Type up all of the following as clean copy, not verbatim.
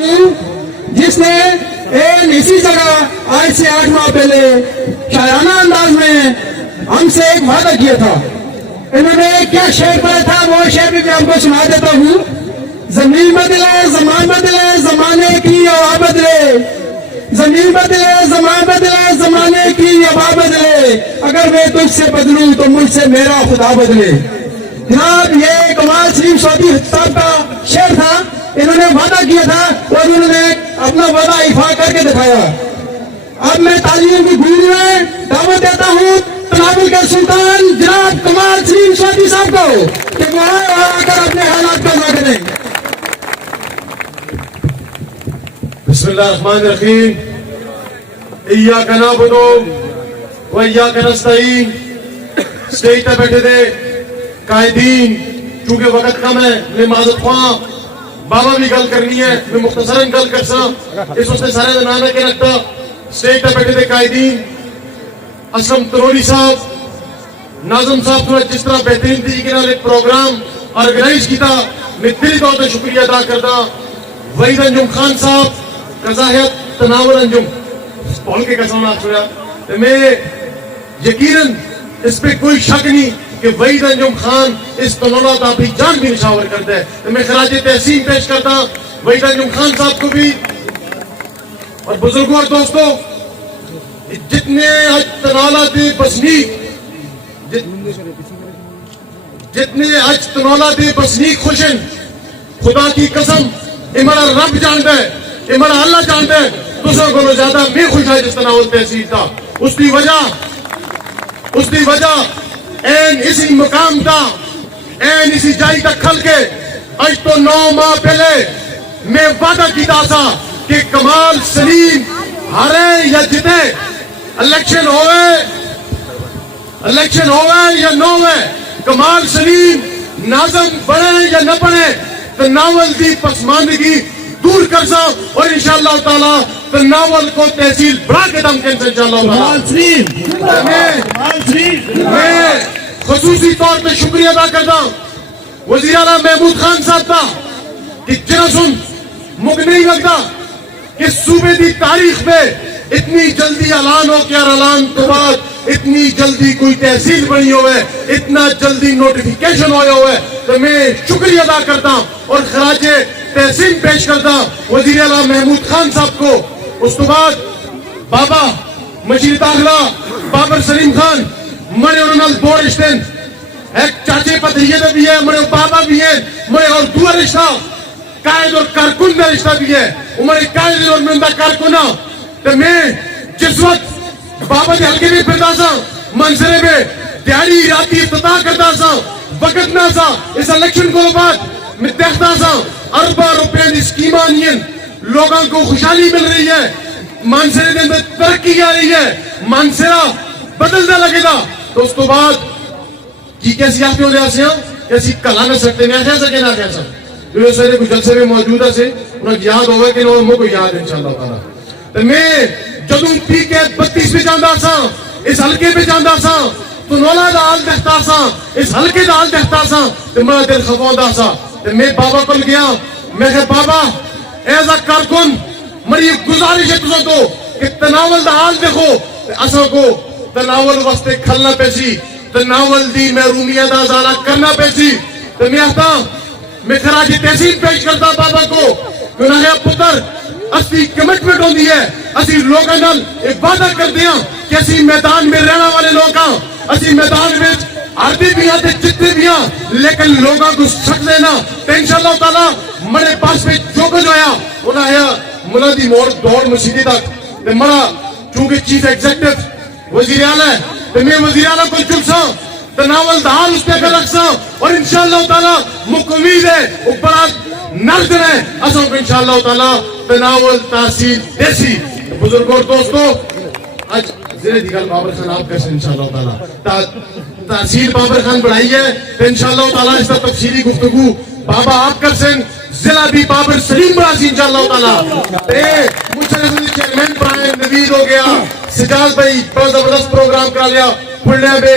جس نے اسی جگہ آج سے 8 ماہ پہلے شاعرانہ انداز میں ہم سے ایک وعدہ کیا تھا. انہوں نے کیا شعر پڑھا تھا, وہ شعر بھی میں آپ کو سنا دیتا ہوں. زمین بدلے زمان بدلے زمانے کی ہوا بدلے, زمین بدلے زمان بدلے زمانے کی ہوا بدلے, اگر میں تجھ سے بدلوں تو مجھ سے میرا خدا بدلے. جناب یہ کمال سلیم سعودی صاحب کا شعر تھا. انہوں نے وعدہ کیا تھا اور انہوں نے اپنا وعدہ ایفا کر کے دکھایا. اب میں تعلیم کی گونج میں دعوت دیتا ہوں تناول کے سلطان جناب کمال سلیم سعودی صاحب کو کہ وہ آ کر اپنے حالات کا اظہار کریں. بسم اللہ الرحمن الرحیم. ایاک نعبد و ایاک نستعین. اسٹیج پہ بیٹھے تھے قائدین, چونکہ وقت کم ہے میں معذرت خواہ بابا بھی گل کرنی ہے, میں مختصراً گل کر سا اس واسطے سارے نانا کے رکھتا. اسٹیج پہ بیٹھے تھے قائدین, اسلم ترونی صاحب, ناظم صاحب تھوڑا جس طرح بہترین طریقے نال ایک پروگرام آرگنائز کیتا, میں دلی طور پہ شکریہ ادا کرتا. وحید انجم خان صاحب قضاہت تناول انجم بول کے قسم نہ چھوڑا. میں یقیناً اس پہ کوئی شک نہیں کہ وحید انجم خان اس تناولات آپ کی جان بھی نشاور کرتا ہے. میں خراج تحسین پیش کرتا وحید انجم خان صاحب کو بھی. اور بزرگوں اور دوستوں, جتنے آج تناولات بسنیک جتنے آج تناولات بسنیک خوشن, خدا کی قسم ہمارا رب جانتا ہے, ہمارا اللہ جانتا ہے دوسروں کو زیادہ میں خوش ہے جس تناول تحصیل تھا. اس کی وجہ این اسی مقام تا این اسی جائی تک کھل کے آج تو 9 ماہ پہلے میں وعدہ کیتا تھا کہ کمال سلیم ہارے یا جتے, الیکشن ہوئے یا نہ ہوئے, کمال سلیم ناظم بڑھے یا نہ بڑھے, تناول دی پسماندگی دور کر سا اور انشاءاللہ تعالی تناول کو تحصیل بڑھا کے دم کے انشاءاللہ تعالی. میں خصوصی طور پہ شکریہ ادا کرتا وزیر اعلیٰ محمود خان صاحب کا کہ جنا سن مک نہیں لگتا کہ صوبے دی تاریخ میں اتنی جلدی اعلان ہو کے, اور اعلان تو بعد اتنی جلدی کوئی تحصیل بنی ہوئے, اتنا جلدی نوٹیفیکیشن ہویا ہوئے. تو میں شکریہ ادا کرتا اور خراج تحسین پیش کرتا وزیر اعلیٰ محمود خان صاحب کو. اس تو بعد بابا مشیر داخلہ بابر سلیم خان مرے انہوں بور رشتیں ایک چاچے پتریے بھی ہے, مرے بابا بھی ہے, مرے اور دو رشتہ قائد اور کارکن کا رشتہ بھی ہے, مرے قائد اور نندہ کارکنہ. تو میں جس وقت بابا کے حلقے میں پھرتا سا منظرے میں دیاری راتی افتتاح کرتا سا وقت نہ سا اس الیکشن کو بعد میں دیکھتا سا اربا روپے دی سکیمان یہ لوگوں کو خوشحالی مل رہی ہے, مانسرے دے اندر ترقی آ رہی ہے, مانسرہ بدلنا لگے گا. تو اس تو بعد کی کیسی آتے ہو جائے سے ہم کیسی کلانا سکتے ہیں ایسا کہ نہ کیسا جو سارے کچھ جلسے میں موجود ہے انہیں یاد ہوگا کہ انہوں کو یاد ہے انشاءاللہ تعالیٰ. تو میں جدوں پی کے 32 پہ جاندہ سا اس حلقے پہ جاندہ سا تو نولا دا حال دیکھتا سا اس حلقے دا حال دیکھتا سا تو میرا دل خفاندہ سا. تو میں بابا کو گیا, میں کہ بابا ایزا کارکن میری گزارش ہے تجھے تو کہ تناول دا حال دیکھو, اصل کو تناول واسطے کھلنا پیسی, تناول دی محرومیہ دا ازالہ کرنا پیسی. تو میں آتا میں خراج تحسین پیش کرتا بابا کو کہ انہیں ہے پتر اسی کمٹمنٹ ہوندی ہے, اسی لوگاں نال ایک وعدہ کر دیا کہ اسی میدان میں رہنا والے لوگاں اسی میدان میں ہارتے بھی ہیں تے جتنے بھی ہیں, لیکن لوگاں کو سٹ لینا. تو انشاءاللہ تعالی مرے پاس پہ جو کچھ آیا انہاں ہے ملا دی مور دور مسیدی تک. تو مرا چونکہ چیف ایگزیکٹو وزیر اعلیٰ ہے تو میں وزیر اعلیٰ کو چل سا تناول دہال اس پہ کر رکھ سا اور انشاءاللہ تعالی مقوید ہے اوپر نرد رہے اصل کو انشاءاللہ تعالی تناول تحصیل دیسی. بزرگوں اور دوستوں آج زیر دیگر بابر خان آپ کیسے انشاءاللہ تعالی تحصیل بابر خان بڑھائی ہے تو انشاءاللہ تعالی اس طرح تفصیلی گفتگو بابا آپ کر سن ضلع بھی بابر سلیم بڑھا سی انشاءاللہ تعالی. مشرف چیئرمین پرائم نوید ہو گیا, سجاد بھائی بڑا زبردست پروگرام کرا لیا پھلنے میں,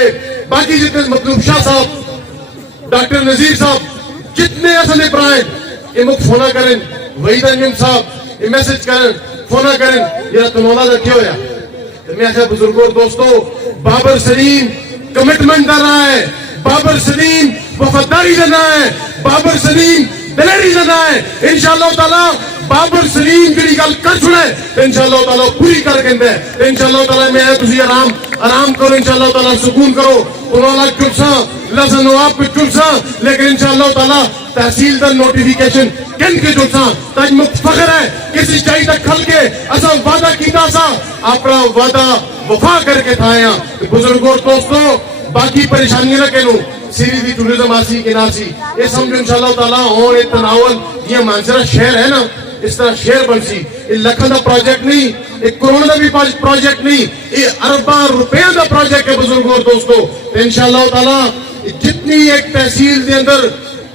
باقی جتنے مطلوب شاہ صاحب ڈاکٹر نذیر صاحب جتنے اصل پرائم یہ مک فونا کریں وحید انجم صاحب میسج کریں فون کریں یہ تنولا دا کیا ہویا میں آخر بزرگوں دوستو بابر سلیم کمٹمنٹ کر رہا ہے بابر سلیم وفاداری دینا ہے بابر سلیم دلیری دینا ہے انشاءاللہ تعالیٰ بابر سلیم جڑی گل کر چھڑے انشاءاللہ تعالیٰ پوری کر کے دے انشاءاللہ تعالیٰ میں تسی آرام کرو انشاءاللہ تعالیٰ سکون کرو انہوں چلسا لسن نواب پہ چلسا لیکن انشاءاللہ تعالیٰ تحصیل دا نوٹیفیکیشن کن کے چلسا تاج مفخر ہے کسی چاہی تک کھل کے ایسا وعدہ کیتا سا اپنا وعدہ وفا کر کے تھایا بزرگوں دوستو باقی پریشانی نہ کہنو سیری دی ٹوریزم آسی کے ناسی یہ سمجھو انشاءاللہ تعالیٰ اور ایک تناول یہ مانسرہ شہر ہے نا اس طرح شہر بن سی یہ لکھن دا پروجیکٹ نہیں ایک کروڑ دا بھی پروجیکٹ نہیں یہ ارباں روپیہ دا پروجیکٹ ہے بزرگوں دوستو انشاءاللہ تعالیٰ جتنی ایک تحصیل دے اندر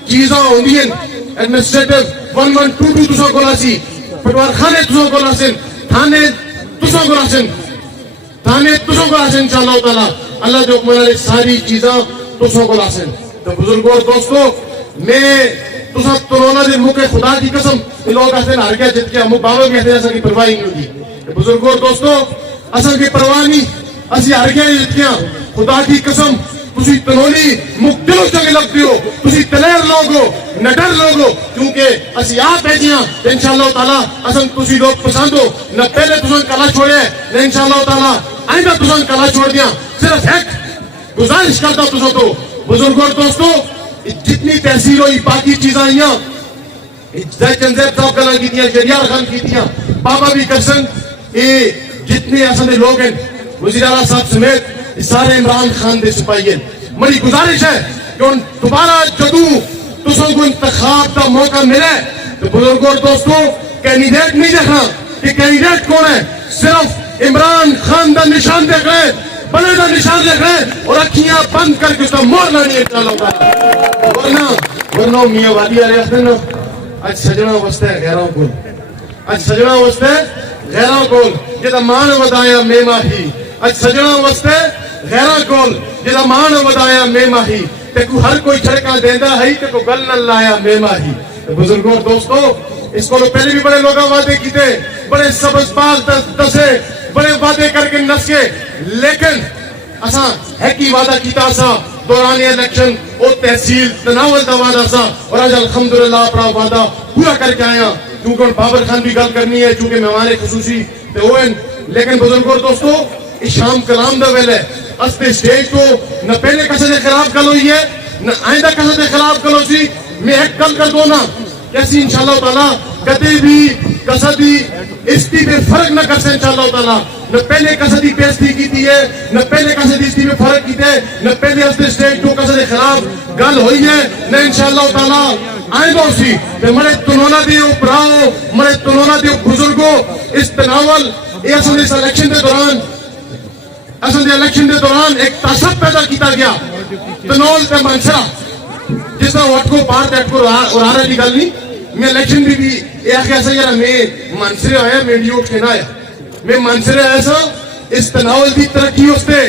چیزاں ہوندی ہیں ایڈمنسٹریٹو 1122 تساں کو لاسی پٹوار خانے تساں کو لاسن تھانے تساں کو لاسن تھانے تساں کو لاسن انشاءاللہ تعالیٰ اللہ جو حکمرانی ساری چیزاں تساں کو لاسن تو بزرگوں دوستو میں تساں تنونا دے موقع خدا کی قسم یہ لوگ آتے ہیں ہر گیا جت گیا مو بابا بھی آتے ہیں ایسا کی پرواہی نہیں ہوگی بزرگوں دوستو اصل کی پرواہ نہیں اسی ہر گیا جت گیا خدا کی قسم تسی تنولی مقدلو چنگے لگتی ہو تسی تلیر لوگ ہو نڈر لوگ ہو کیونکہ اسی آپ بھیجیاں انشاءاللہ تعالیٰ اصل تسی لوگ پسند ہو نہ پہلے تساں کلا چھوڑے نہ انشاءاللہ تعالیٰ آئندہ تساں کلا چھوڑ دیا صرف ایک گزارش کرتا تساں تو بزرگوں دوستو جتنی تحصیل ہوئی باقی چیزاں آئیاں زیچن زیب صاحب کلا کی دیا شریار خان کی دیا بابا بھی کرسن یہ جتنے اصل لوگ ہیں وزیر اعلیٰ صاحب سمیت سارے عمران خان دے سپاہی ہیں میری گزارش ہے کہ ان دوبارہ جدو تسوں کو انتخاب کا موقع ملے تو بزرگوں دوستو کینڈیڈیٹ نہیں دیکھنا کہ کینڈیڈیٹ کون ہے صرف عمران خان دا نشان دیکھ رہے بلے دا نشان دیکھ رہے اور اکھیاں بند کر کے اس کا مور لانی ہے ورنہ میاں والی آرے اختے نا آج سجنہ وستے غیروں کول آج سجنہ وستے غیروں کول جدا مان ودایا میں ماہی آج سجنہ وستے غیروں کول جدا مان ودایا میں ماہی تے کو ہر کوئی چھڑکا دیندہ ہے تے کو گل نہ لایا میں ماہی بزرگوں دوستو اس کو پہلے بھی بڑے لوگاں وعدے کیتے بڑے سبز باز دسے بڑے وعدے کر کے نسکے لیکن اساں ہے کی وعدہ کیتا سا دوران الیکشن او تحصیل تناول دا وعدہ سا اور آج الحمدللہ اپنا وعدہ پورا کر کے آیا کیونکہ بابر خان بھی گل کرنی ہے چونکہ مہمان خصوصی تے ہوئن لیکن بزرگوں دوستو اس شام کلام دا ویلے اس پہ سٹیج کو نہ پہلے کسے دے خلاف گل ہوئی ہے نہ آئندہ کسے دے خلاف گل ہوئی میں ایک گل کر دو نا کیسی انشاءاللہ تعالیٰ کدے بھی کسدی استی میں فرق نہ کر سے انشاءاللہ تعالیٰ نہ پہلے کسدی بیستی کی دی ہے نہ پہلے کسدی استی میں فرق کی دے نہ پہلے اس دے سٹیج کو کسے دے خلاف گل ہوئی ہے نہ انشاءاللہ تعالیٰ آئندہ اسی کہ مرے تنونا دیو براؤ مرے تنونا دیو بزرگو اس تناول اصل اس الیکشن دے دوران اصل الیکشن دے دوران ایک تعصب پیدا کیتا گیا تنول تے منسرہ جس طرح وٹ کو پار تے کو اور آ رہی گل نہیں میں الیکشن بھی ایک ایسا یار میں منسرے آیا میں ڈیوٹ کے نہ آیا میں منسرے ایسا اس تناول دی ترقی ہوستے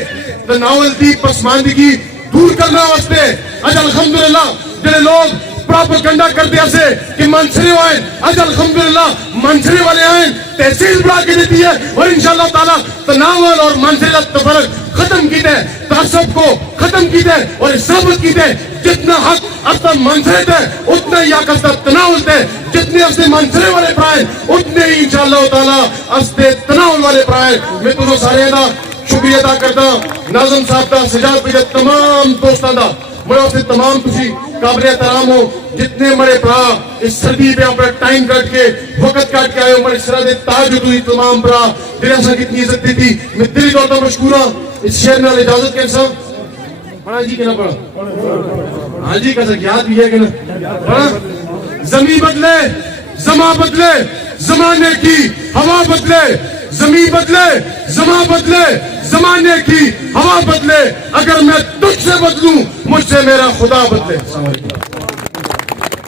تناول دی پسماندگی دور کرنا ہوستے آج الحمدللہ جنہیں لوگ پراپگنڈا کر دیا سے کہ منسرے آئیں آج الحمدللہ منسرے والے آئیں تحصیل بڑھا کے دیتی ہے اور انشاءاللہ تعالیٰ تناول اور منسرے تفرق ختم کی دے تعصب کو ختم کی دے اور ثابت کی دے جتنا حق اصلا منسرے دے اتنا ہی حق اصلا تناول دے جتنے اصلے منسرے والے پرائیں اتنے ہی انشاءاللہ تعالیٰ اصلے تناول والے پرائیں میں تمہیں سارے دا شکریہ ادا کرتا ناظم صاحب دا سجاد بجا تمام دوستان دا میں اسے تمام تسی قابل احترام ہو جتنے مرے برا اس سردی پہ اپنا ٹائم کٹ کے وقت کٹ کے آئے ہو مرے سرد تاج ہو تھی تمام برا دل ایسا کتنی عزت دی تھی میں دلی طور پر مشکور ہوں اس شہر میں اجازت کے انسان پڑھا جی کہ نہ پڑھا ہاں جی کیسا یاد بھی ہے کہ نہ پڑھا زمین بدلے زماں بدلے زمانے کی ہوا بدلے زمین بدلے زماں بدلے زمانے کی ہوا بدلے اگر میں تجھ سے بدلوں مجھ سے میرا خدا بدلے.